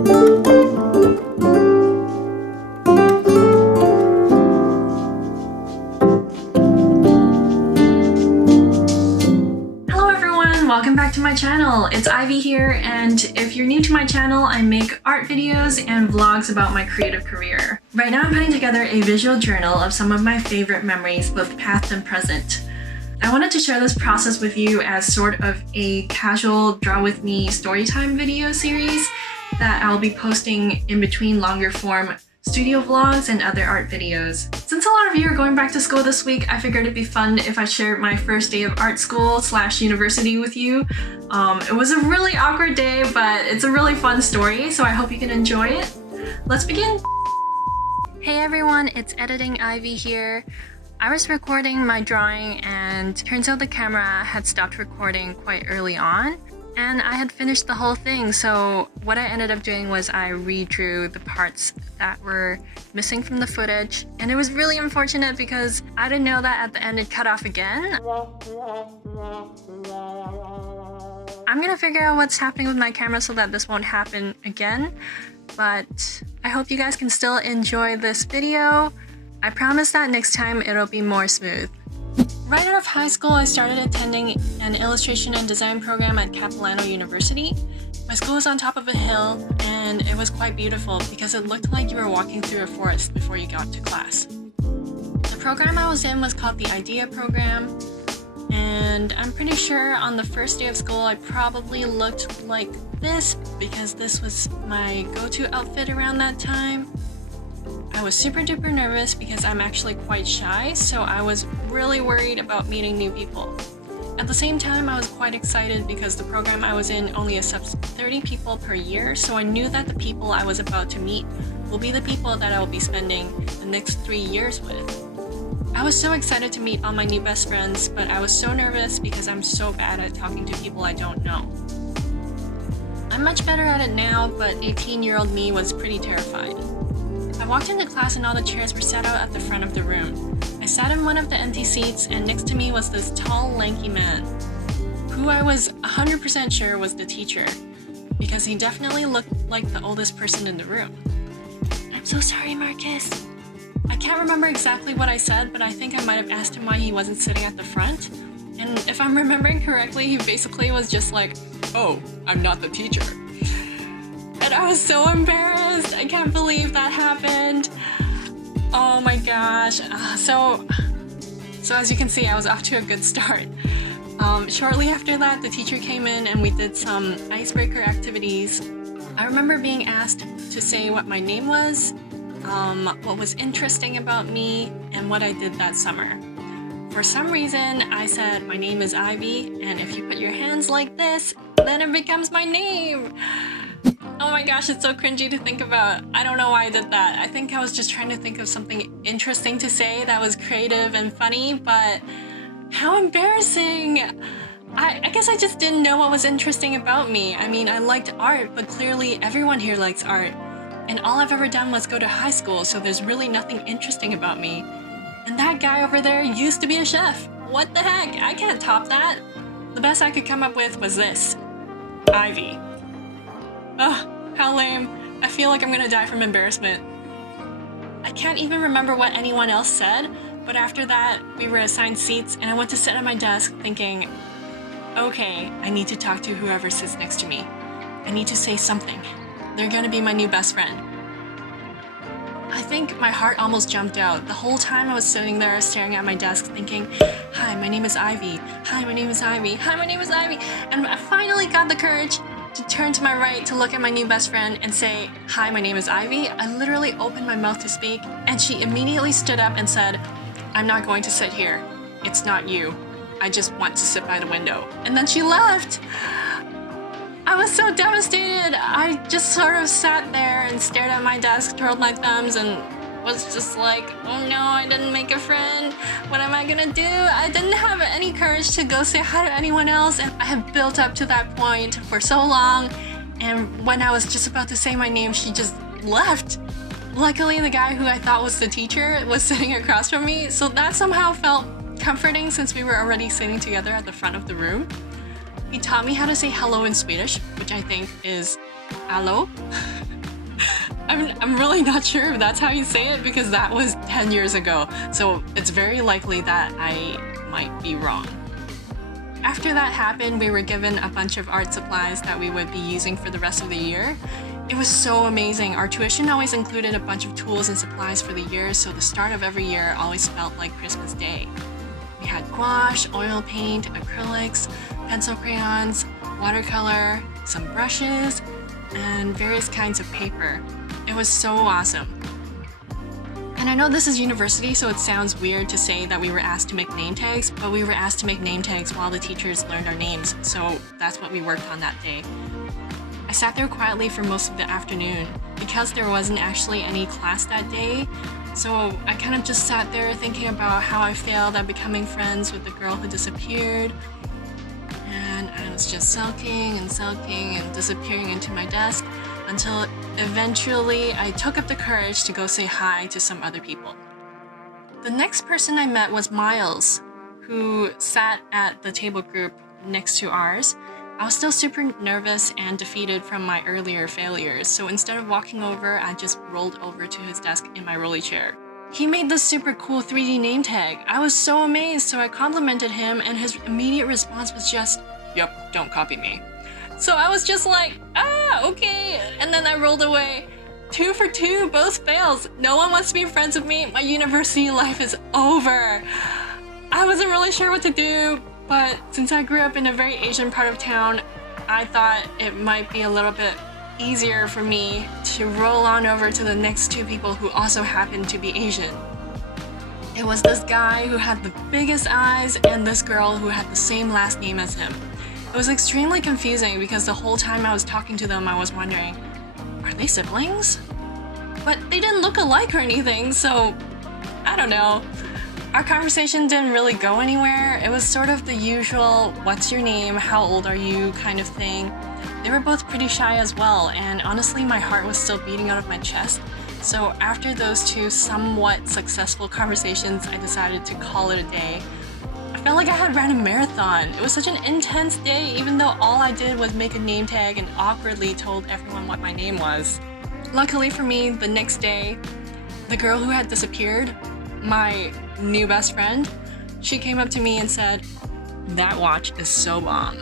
Welcome back to my channel. It's Ivy here, and if you're new to my channel, I make art videos and vlogs about my creative career. Right now I'm putting together a visual journal of some of my favorite memories, both past and present. I wanted to share this process with you as sort of a casual draw with me storytime video series that I'll be posting in between longer form studio vlogs and other art videos. Since a lot of you are going back to school this week, I figured it'd be fun if I shared my first day of art school / university with you. It was a really awkward day, but it's a really fun story, so I hope you can enjoy it. Let's begin! Hey everyone, it's Editing Ivy here. I was recording my drawing and turns out the camera had stopped recording quite early on. And I had finished the whole thing, so what I ended up doing was I redrew the parts that were missing from the footage, and it was really unfortunate because I didn't know that at the end it cut off again. I'm gonna figure out what's happening with my camera so that this won't happen again, but I hope you guys can still enjoy this video. I promise that next time it'll be more smooth. Right out of high school, I started attending an illustration and design program at Capilano University. My school was on top of a hill, and it was quite beautiful because it looked like you were walking through a forest before you got to class. The program I was in was called the IDEA program, and I'm pretty sure on the first day of school I probably looked like this because this was my go-to outfit around that time. I was super duper nervous because I'm actually quite shy, so I was really worried about meeting new people. At the same time, I was quite excited because the program I was in only accepts 30 people per year, so I knew that the people I was about to meet will be the people that I will be spending the next 3 years with. I was so excited to meet all my new best friends, but I was so nervous because I'm so bad at talking to people I don't know. I'm much better at it now, but 18-year-old me was pretty terrified. I walked into class and all the chairs were set out at the front of the room. I sat in one of the empty seats, and next to me was this tall, lanky man, who I was 100% sure was the teacher, because he definitely looked like the oldest person in the room. "I'm so sorry, Marcus." I can't remember exactly what I said, but I think I might have asked him why he wasn't sitting at the front. And if I'm remembering correctly, he basically was just like, "Oh, I'm not the teacher." And I was so embarrassed. I can't believe that happened. Oh my gosh. So as you can see, I was off to a good start. Shortly after that, the teacher came in and we did some icebreaker activities. I remember being asked to say what my name was, what was interesting about me, and what I did that summer. For some reason, I said my name is Ivy, and if you put your hands like this, then it becomes my name. Oh my gosh, it's so cringy to think about. I don't know why I did that. I think I was just trying to think of something interesting to say that was creative and funny, but how embarrassing. I guess I just didn't know what was interesting about me. I mean, I liked art, but clearly everyone here likes art. And all I've ever done was go to high school, so there's really nothing interesting about me. And that guy over there used to be a chef. What the heck? I can't top that. The best I could come up with was this. Ivy. Ugh, how lame. I feel like I'm gonna die from embarrassment. I can't even remember what anyone else said, but after that, we were assigned seats and I went to sit at my desk thinking, okay, I need to talk to whoever sits next to me. I need to say something. They're gonna be my new best friend. I think my heart almost jumped out. The whole time I was sitting there staring at my desk thinking, hi, my name is Ivy. Hi, my name is Ivy. Hi, my name is Ivy. And I finally got the courage to turn to my right to look at my new best friend and say, hi, my name is Ivy. I literally opened my mouth to speak, and she immediately stood up and said, I'm not going to sit here. It's not you. I just want to sit by the window. And then she left. I was so devastated. I just sort of sat there and stared at my desk, twirled my thumbs, and was just like, oh no, I didn't make a friend. What am I gonna do? I didn't have any courage to go say hi to anyone else, and I had built up to that point for so long, and when I was just about to say my name, she just left. Luckily, the guy who I thought was the teacher was sitting across from me, so that somehow felt comforting since we were already sitting together at the front of the room. He taught me how to say hello in Swedish, which I think is aloe. I'm really not sure if that's how you say it because that was 10 years ago, so it's very likely that I might be wrong. After that happened, we were given a bunch of art supplies that we would be using for the rest of the year. It was so amazing. Our tuition always included a bunch of tools and supplies for the year, so the start of every year always felt like Christmas Day. We had gouache, oil paint, acrylics, pencil crayons, watercolor, some brushes, and various kinds of paper. It was so awesome. And I know this is university, so it sounds weird to say that we were asked to make name tags, but we were asked to make name tags while the teachers learned our names, so that's what we worked on that day. I sat there quietly for most of the afternoon because there wasn't actually any class that day, so I kind of just sat there thinking about how I failed at becoming friends with the girl who disappeared, and I was just sulking and disappearing into my desk until eventually I took up the courage to go say hi to some other people. The next person I met was Miles, who sat at the table group next to ours. I was still super nervous and defeated from my earlier failures, so instead of walking over, I just rolled over to his desk in my rolly chair. He made this super cool 3D name tag. I was so amazed, so I complimented him, and his immediate response was just, "Yep, don't copy me." So I was just like, okay, and then I rolled away. 2 for 2, both fails. No one wants to be friends with me. My university life is over. I wasn't really sure what to do, but since I grew up in a very Asian part of town, I thought it might be a little bit easier for me to roll on over to the next 2 people who also happened to be Asian. It was this guy who had the biggest eyes and this girl who had the same last name as him. It was extremely confusing because the whole time I was talking to them, I was wondering, are they siblings? But they didn't look alike or anything, so I don't know. Our conversation didn't really go anywhere. It was sort of the usual, what's your name, how old are you kind of thing. They were both pretty shy as well, and honestly my heart was still beating out of my chest. So after those 2 somewhat successful conversations, I decided to call it a day. I felt like I had ran a marathon. It was such an intense day, even though all I did was make a name tag and awkwardly told everyone what my name was. Luckily for me, the next day, the girl who had disappeared, my new best friend, she came up to me and said, "That watch is so bomb."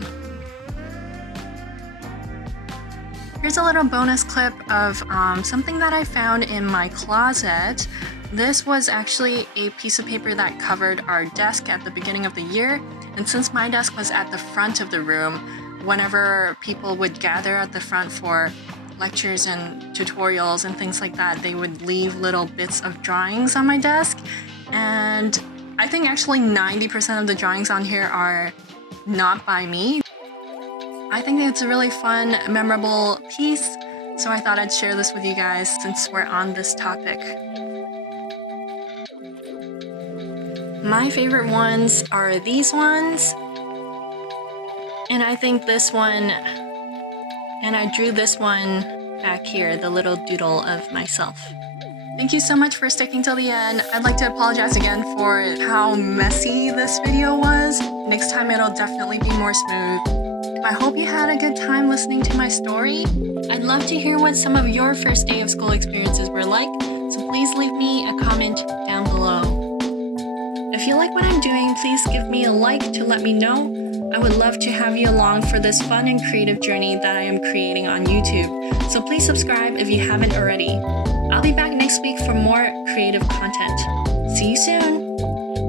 Here's a little bonus clip of something that I found in my closet. This was actually a piece of paper that covered our desk at the beginning of the year, and since my desk was at the front of the room, whenever people would gather at the front for lectures and tutorials and things like that, they would leave little bits of drawings on my desk, and I think actually 90% of the drawings on here are not by me. I think it's a really fun, memorable piece, so I thought I'd share this with you guys since we're on this topic. My favorite ones are these ones, and I think this one, and I drew this one back here, the little doodle of myself. Thank you so much for sticking till the end. I'd like to apologize again for how messy this video was. Next time it'll definitely be more smooth. I hope you had a good time listening to my story. I'd love to hear what some of your first day of school experiences were like, so please leave me a comment down below. If you like what I'm doing, please give me a like to let me know. I would love to have you along for this fun and creative journey that I am creating on YouTube, so please subscribe if you haven't already. I'll be back next week for more creative content. See you soon!